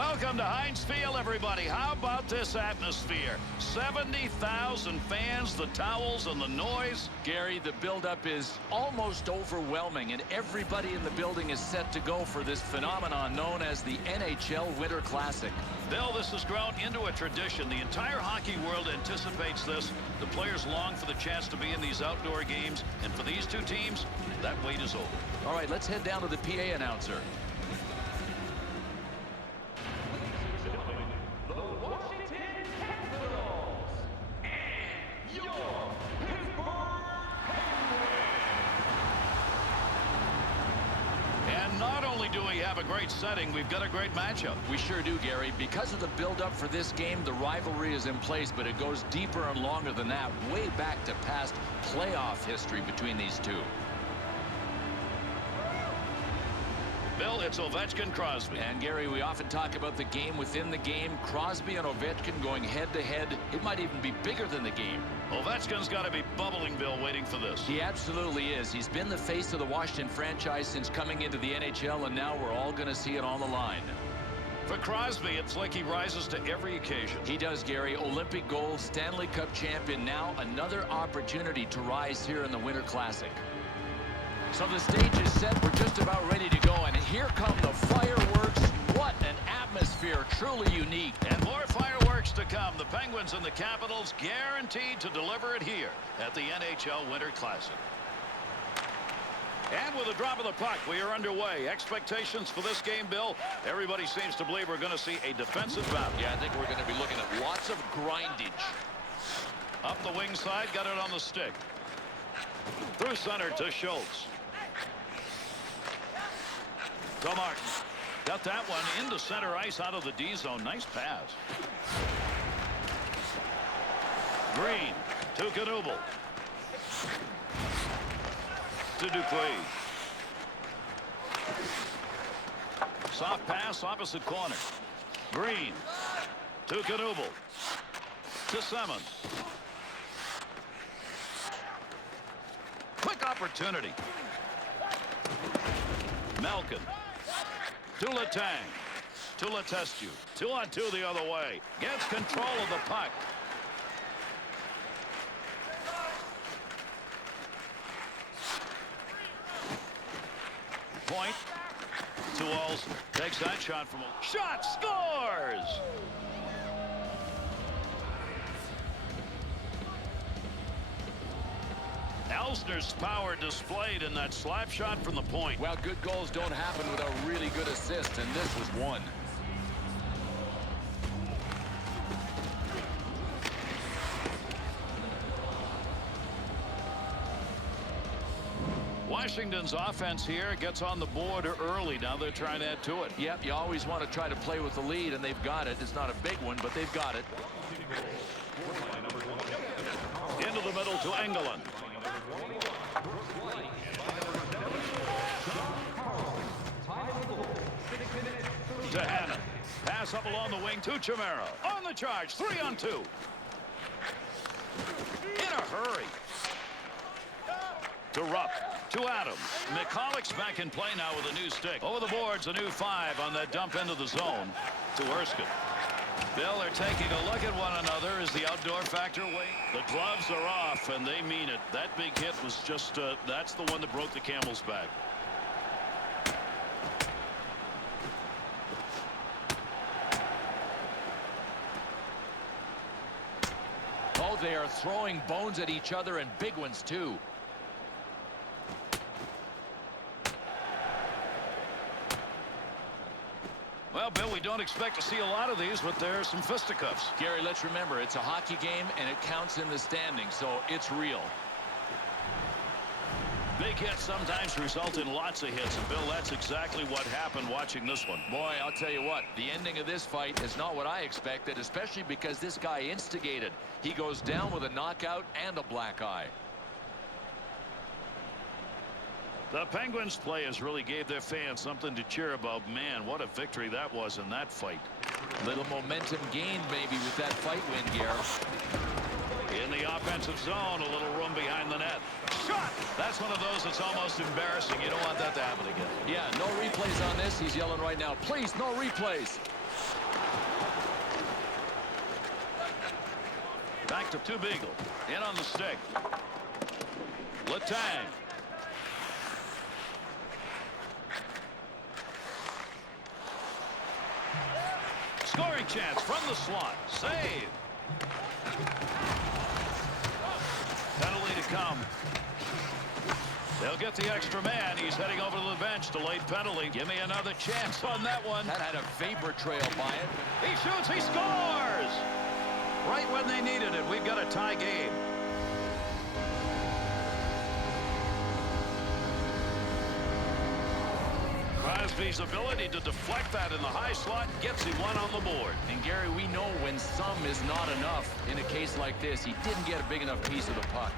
Welcome to Heinz Field, everybody. How about this atmosphere? 70,000 fans, the towels and the noise. Gary, the buildup is almost overwhelming, and everybody in the building is set to go for this phenomenon known as the NHL Winter Classic. Bill, this has grown into a tradition. The entire hockey world anticipates this. The players long for the chance to be in these outdoor games, and for these two teams, that wait is over. All right, let's head down to the PA announcer. Not only do we have a great setting, we've got a great matchup. We sure do, Gary. Because of the build-up for this game, the rivalry is in place, but it goes deeper and longer than that, way back to past playoff history between these two. Bill, it's Ovechkin, Crosby. And, Gary, we often talk about the game within the game. Crosby and Ovechkin going head-to-head. It might even be bigger than the game. Ovechkin's got to be bubbling, Bill, waiting for this. He absolutely is. He's been the face of the Washington franchise since coming into the NHL, and now we're all going to see it on the line. For Crosby, it's like he rises to every occasion. He does, Gary. Olympic gold, Stanley Cup champion. Now another opportunity to rise here in the Winter Classic. So the stage is set. We're just about ready to go, and here come the fireworks. What an atmosphere, truly unique. And more fireworks to come. The Penguins and the Capitals guaranteed to deliver it here at the NHL Winter Classic. And with a drop of the puck, we are underway. Expectations for this game, Bill? Everybody seems to believe we're going to see a defensive battle. Yeah, I think we're going to be looking at lots of grindage. Up the wing side, got it on the stick. Through center to Schultz. To Martin. Got that one into center ice out of the D zone. Nice pass. Green to Knuble. To Dupuis. Soft pass, opposite corner. Green to Knuble. To Simmons. Quick opportunity. Malkin. To Letang. To Letestu. 2-on-2 the other way. Gets control of the puck. Point. To Olsen. Takes that shot from a shot. Scores! Elsner's power displayed in that slap shot from the point. Well, good goals don't happen without really good assists, and this was one. Washington's offense here gets on the board early. Now they're trying to add to it. Yep, you always want to try to play with the lead, and they've got it. It's not a big one, but they've got it. Into the middle to Engelland. To Hanna. Pass up along the wing to Chimera. On the charge. 3-on-2. In a hurry. To Rupp. To Adams. McCulloch's back in play now with a new stick. Over the boards, a new 5 on that dump into the zone to Erskine. Bill, they're taking a look at one another as the outdoor factor waits. The gloves are off, and they mean it. That big hit was just, that's the one that broke the camel's back. Oh, they are throwing bones at each other, and big ones, too. Well, Bill, we don't expect to see a lot of these, but there are some fisticuffs. Gary, let's remember, it's a hockey game, and it counts in the standings, so it's real. Big hits sometimes result in lots of hits, and Bill, that's exactly what happened watching this one. Boy, I'll tell you what, the ending of this fight is not what I expected, especially because this guy instigated. He goes down with a knockout and a black eye. The Penguins players really gave their fans something to cheer about. Man, what a victory that was in that fight. Little momentum gained maybe with that fight win, Gary. In the offensive zone, a little room behind the net. Shot! That's one of those that's almost embarrassing. You don't want that to happen again. Yeah, no replays on this. He's yelling right now, please, no replays. Back to Beagle. In on the stick. Letang. Scoring chance from the slot. Save. Penalty to come. They'll get the extra man. He's heading over to the bench. Delayed penalty. Give me another chance on that one. That had a vapor trail by it. He shoots. He scores. Right when they needed it. We've got a tie game. Crosby's ability to deflect that in the high slot gets him one on the board. And Gary, we know when some is not enough in a case like this. He didn't get a big enough piece of the puck.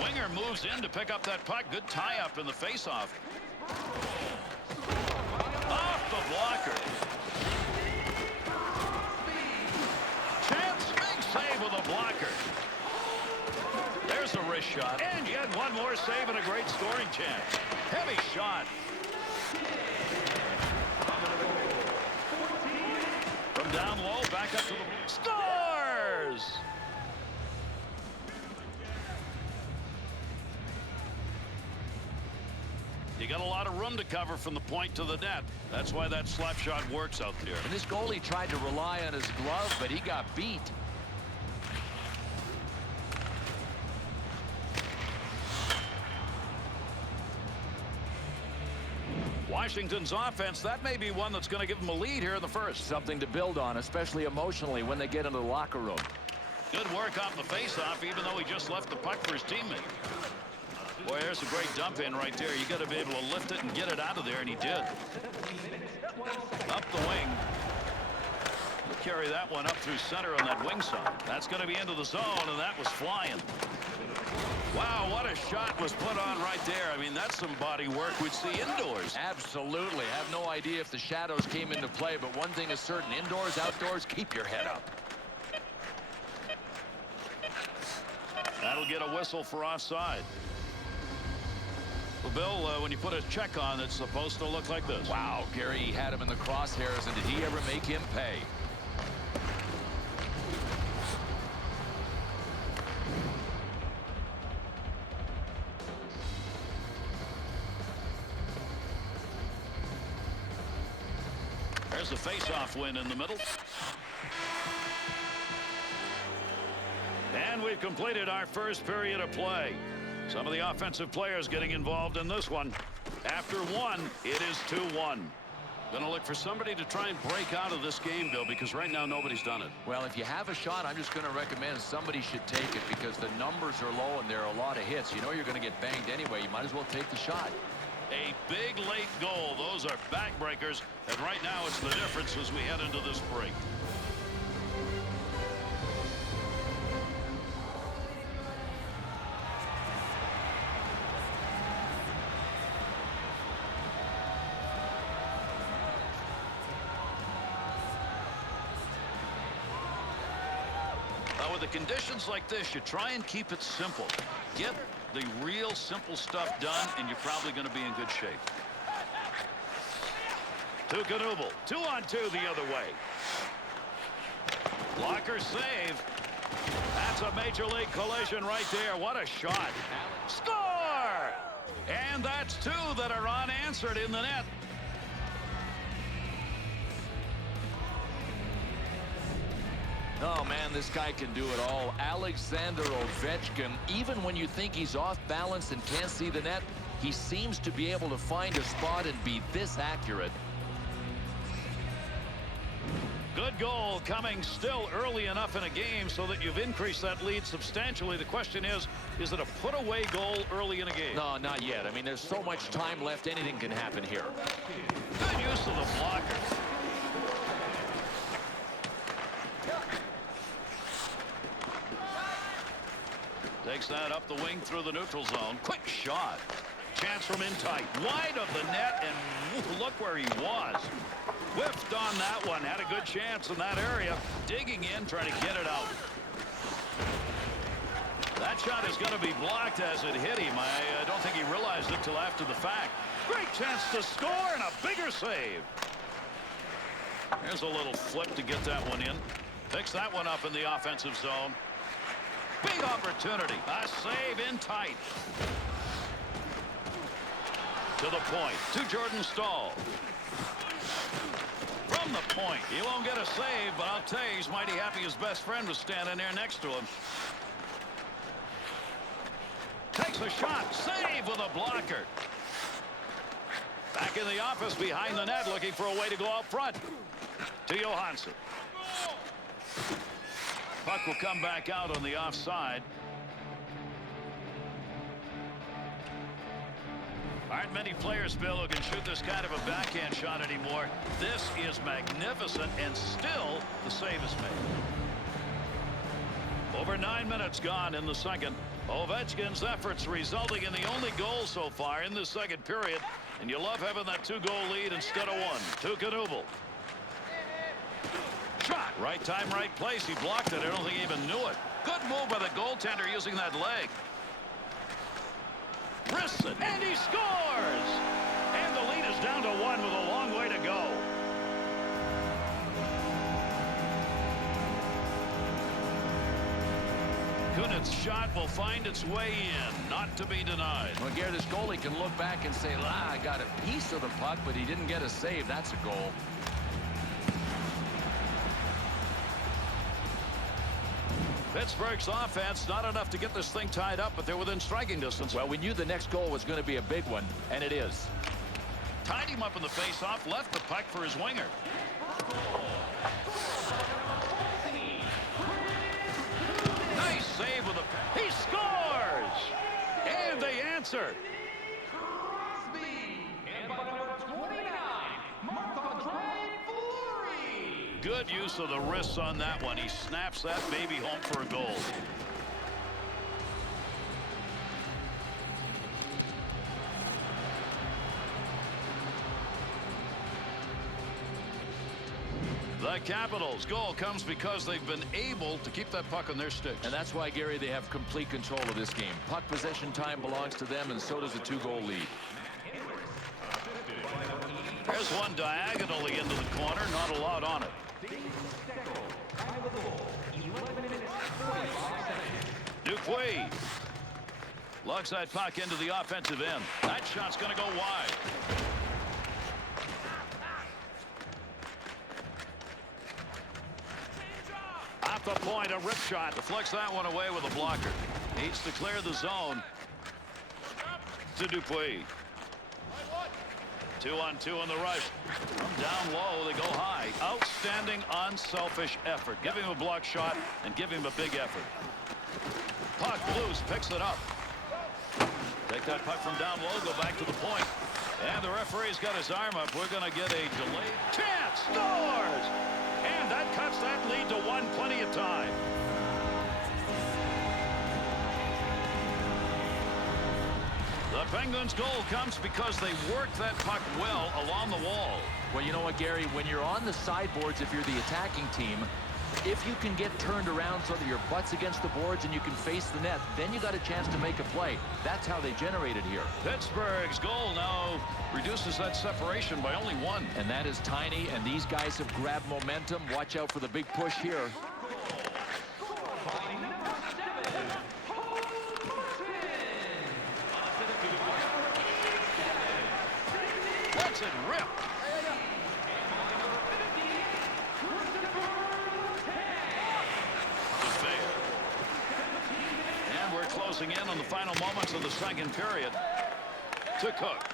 Winger moves in to pick up that puck. Good tie-up in the face-off. Off the blocker. Chance, big save with a blocker. There's a wrist shot. And yet one more save and a great scoring chance. Heavy shot. From down low, back up to the... Scores! You got a lot of room to cover from the point to the net. That's why that slap shot works out there. And this goalie tried to rely on his glove, but he got beat. Washington's offense, that may be one that's going to give them a lead here in the first. Something to build on, especially emotionally when they get into the locker room. Good work off the faceoff, even though he just left the puck for his teammate. Boy, there's a great dump in right there. You got to be able to lift it and get it out of there, and he did. Up the wing. Carry that one up through center on that wing side. That's going to be into the zone, and that was flying. Wow, what a shot was put on right there. I mean, that's some body work we'd see indoors. Absolutely. I have no idea if the shadows came into play, but one thing is certain, indoors, outdoors, keep your head up. That'll get a whistle for offside. Well, Bill, when you put a check on, it's supposed to look like this. Wow, Gary, he had him in the crosshairs, and did he ever make him pay? There's a face-off win in the middle. And we've completed our first period of play. Some of the offensive players getting involved in this one. After one, it is 2-1. Going to look for somebody to try and break out of this game, Bill, because right now nobody's done it. Well, if you have a shot, I'm just going to recommend somebody should take it because the numbers are low and there are a lot of hits. You know you're going to get banged anyway. You might as well take the shot. A big late goal. Those are backbreakers. And right now it's the difference as we head into this break. With the conditions like this, you try and keep it simple. Get the real simple stuff done, and you're probably going to be in good shape. To Knuble. 2-on-2 the other way. Blocker save. That's a major league collision right there. What a shot. Score! And that's two that are unanswered in the net. Oh, man, this guy can do it all. Alexander Ovechkin, even when you think he's off balance and can't see the net, he seems to be able to find a spot and be this accurate. Good goal coming still early enough in a game so that you've increased that lead substantially. The question is it a put-away goal early in a game? No, not yet. I mean, there's so much time left. Anything can happen here. Good use of the blocker. Takes that up the wing through the neutral zone. Quick shot. Chance from in tight. Wide of the net, and look where he was. Whiffed on that one. Had a good chance in that area. Digging in, trying to get it out. That shot is going to be blocked as it hit him. I don't think he realized it till after the fact. Great chance to score and a bigger save. There's a little flip to get that one in. Picks that one up in the offensive zone. Big opportunity. A save in tight. To the point. To Jordan Staal. From the point. He won't get a save, but I'll tell you, he's mighty happy his best friend was standing there next to him. Takes a shot. Save with a blocker. Back in the office behind the net looking for a way to go out front. To Johansson. Puck will come back out on the offside. Aren't many players, Bill, who can shoot this kind of a backhand shot anymore. This is magnificent, and still the save is made. Over 9 minutes gone in the second. Ovechkin's efforts resulting in the only goal so far in the second period. And you love having that 2-goal lead instead of one. To Knuble. Shot. Right time, right place. He blocked it. I don't think he even knew it. Good move by the goaltender using that leg. Wrists it, and he scores! And the lead is down to 1 with a long way to go. Kunit's shot will find its way in, not to be denied. Well, Gary, this goalie can look back and say, I got a piece of the puck, but he didn't get a save. That's a goal. Pittsburgh's offense, not enough to get this thing tied up, but they're within striking distance. Well, we knew the next goal was going to be a big one, and it is. Tied him up in the face-off, left the puck for his winger. Nice save with a... He scores! And they answer. Good use of the wrists on that one. He snaps that baby home for a goal. The Capitals' goal comes because they've been able to keep that puck on their sticks. And that's why, Gary, they have complete control of this game. Puck possession time belongs to them, and so does a 2-goal lead. There's one diagonally into the corner. Not a lot on it. Dupuis lugs that puck into the offensive end. That shot's going to go wide. Off the point, a rip shot. Deflects that one away with a blocker. Needs to clear the zone. To Dupuis. 2-on-2 on the rush. From down low, they go high. Outstanding, unselfish effort. Give him a block shot and give him a big effort. Puck loose, picks it up. Take that puck from down low, go back to the point. And the referee's got his arm up. We're going to get a delayed chance. Scores! And that cuts that lead to 1, plenty of time. The Penguins' goal comes because they work that puck well along the wall. Well, you know what, Gary? When you're on the sideboards, if you're the attacking team, if you can get turned around so that your butt's against the boards and you can face the net, then you got a chance to make a play. That's how they generated here. Pittsburgh's goal now reduces that separation by only 1. And that is tiny, and these guys have grabbed momentum. Watch out for the big push here. Let's it rip. And we're closing in on the final moments of the second period. To Cook.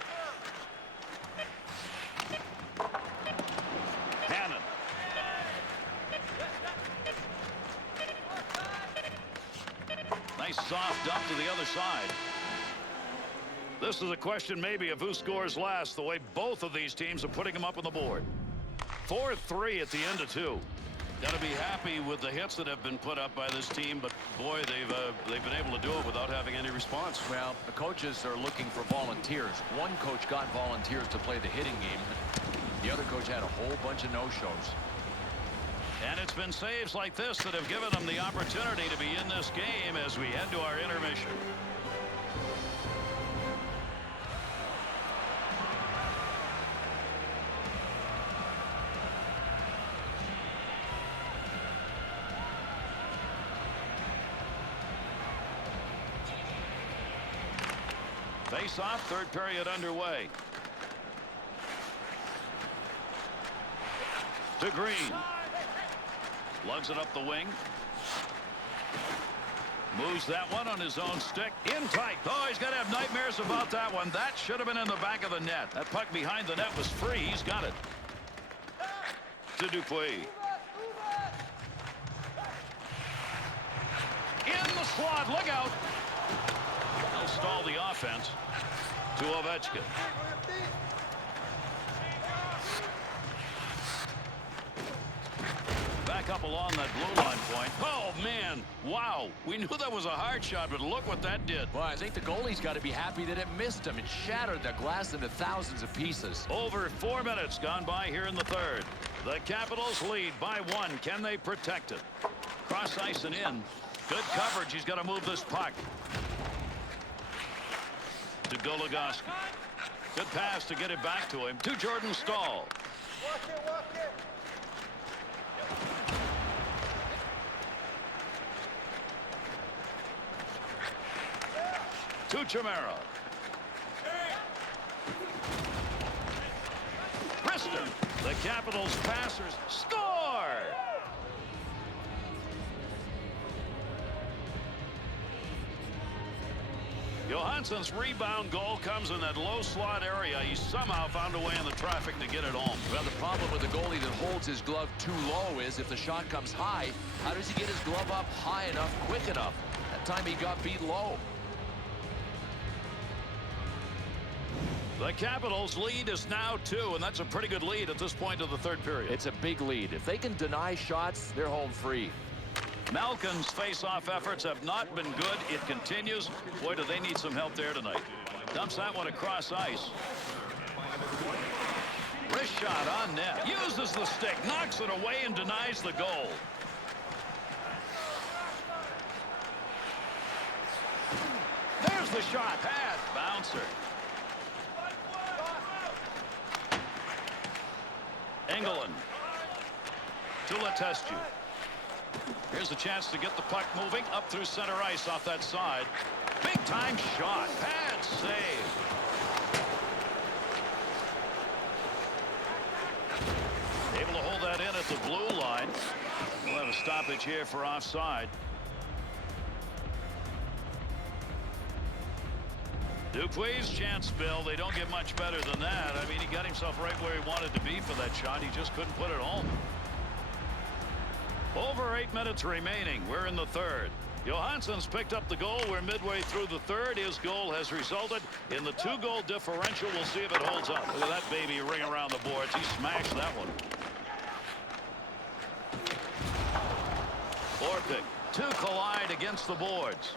Hannon. Nice soft dump to the other side. This is a question maybe of who scores last, the way both of these teams are putting them up on the board. 4-3 at the end of 2. Got to be happy with the hits that have been put up by this team, but boy, they've been able to do it without having any response. Well, the coaches are looking for volunteers. One coach got volunteers to play the hitting game. The other coach had a whole bunch of no-shows. And it's been saves like this that have given them the opportunity to be in this game as we head to our intermission. Face-off, third period underway. To Green. Lugs it up the wing. Moves that one on his own stick. In tight. Oh, he's got to have nightmares about that one. That should have been in the back of the net. That puck behind the net was free. He's got it. To Dupuis. In the slot. Look out. They'll stall the offense. To Ovechkin. Back up along that blue line point. Oh, man. Wow. We knew that was a hard shot, but look what that did. Well, I think the goalie's got to be happy that it missed him. It shattered the glass into thousands of pieces. Over 4 minutes gone by here in the third. The Capitals lead by 1. Can they protect it? Cross ice and in. Good coverage. He's got to move this puck. To Goligoski. Good pass to get it back to him. To Jordan Staal. Walk it. To Chimera. Preston. The Capitals passers score. Johansson's rebound goal comes in that low slot area. He somehow found a way in the traffic to get it home. Well, the problem with the goalie that holds his glove too low is if the shot comes high, how does he get his glove up high enough, quick enough? That time he got beat low. The Capitals lead is now 2, and that's a pretty good lead at this point of the third period. It's a big lead. If they can deny shots, they're home free. Malkin's face-off efforts have not been good. It continues. Boy, do they need some help there tonight. Dumps that one across ice. Wrist shot on net. Uses the stick, knocks it away, and denies the goal. There's the shot. Pad. Bouncer. Engelland. To Letestu. Here's a chance to get the puck moving up through center ice off that side. Big time shot. Pad save. Able to hold that in at the blue line. We'll have a stoppage here for offside. Dupuis' chance, Bill. They don't get much better than that. I mean, he got himself right where he wanted to be for that shot. He just couldn't put it home. Over 8 minutes remaining. We're in the third. Johansson's picked up the goal. We're midway through the third. His goal has resulted in the 2-goal differential. We'll see if it holds up. Look at that baby ring around the boards. He smashed that one. Orpik to collide against the boards.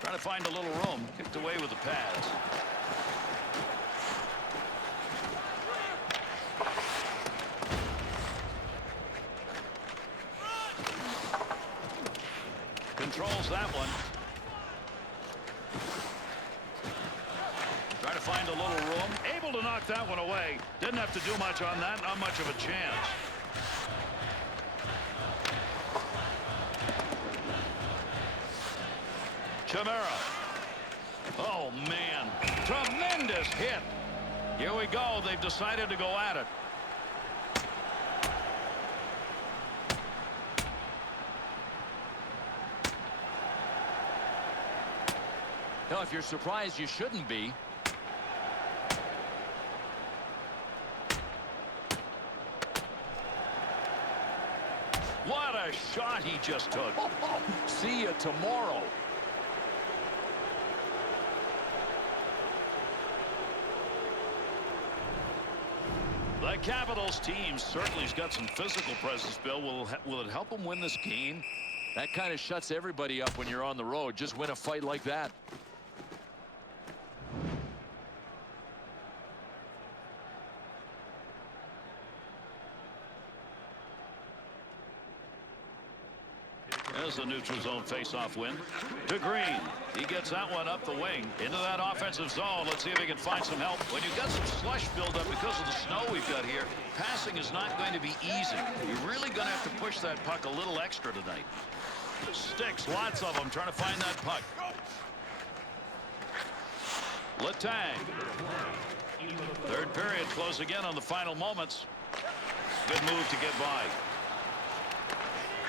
Trying to find a little room. Kicked away with the pads. Controls that one. Trying to find a little room. Able to knock that one away. Didn't have to do much on that. Not much of a chance. Chimera. Oh, man. Tremendous hit. Here we go. They've decided to go at it. Now, if you're surprised, you shouldn't be. What a shot he just took. See you tomorrow. The Capitals team certainly has got some physical presence, Bill. Will it help them win this game? That kind of shuts everybody up when you're on the road. Just win a fight like that. There's the neutral zone face-off win. To Green. He gets that one up the wing into that offensive zone. Let's see if he can find some help. When you've got some slush buildup because of the snow we've got here, passing is not going to be easy. You're really going to have to push that puck a little extra tonight. Sticks, lots of them trying to find that puck. Letang. Third period close again on the final moments. Good move to get by.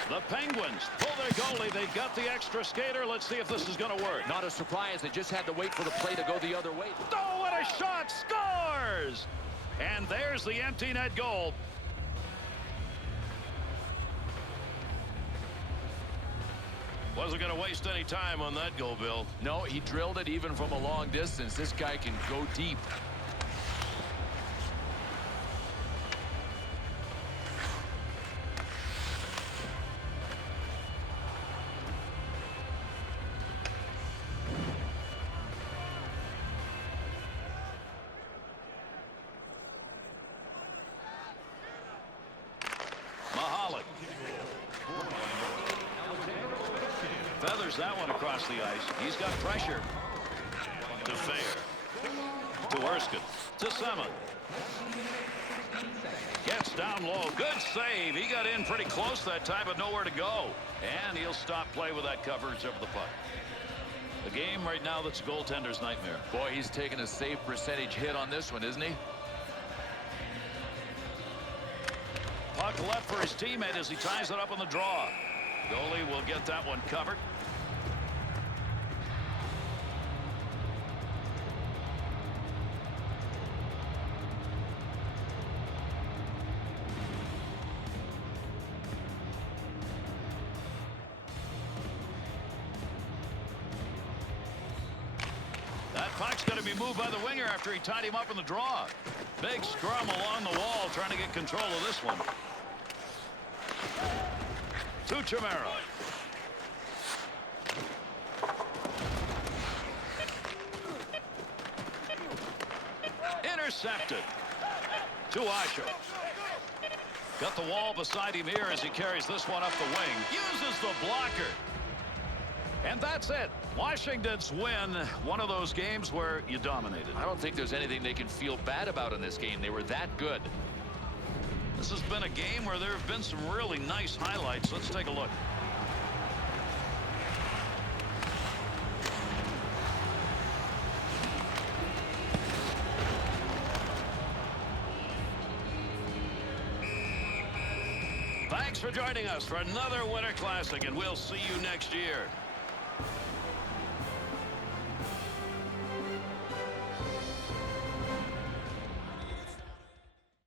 The Penguins pull their goalie. They've got the extra skater. Let's see if this is going to work. Not a surprise. They just had to wait for the play to go the other way. Oh, what a shot. Scores! And there's the empty net goal. Wasn't going to waste any time on that goal, Bill. No, he drilled it even from a long distance. This guy can go deep. Feathers that one across the ice. He's got pressure. To Fair. To Erskine. To Sema. Gets down low. Good save. He got in pretty close that time, but nowhere to go. And he'll stop play with that coverage over the puck. A game right now that's a goaltender's nightmare. Boy, he's taking a save percentage hit on this one, isn't he? Puck left for his teammate as he ties it up on the draw. Goalie will get that one covered. That puck's going to be moved by the winger after he tied him up in the draw. Big scrum along the wall trying to get control of this one. To Chimera. Intercepted. To Asher. Got the wall beside him here as he carries this one up the wing. Uses the blocker. And that's it. Washington's win one of those games where you dominated. I don't think there's anything they can feel bad about in this game. They were that good. This has been a game where there have been some really nice highlights. Let's take a look. Thanks for joining us for another Winter Classic, and we'll see you next year.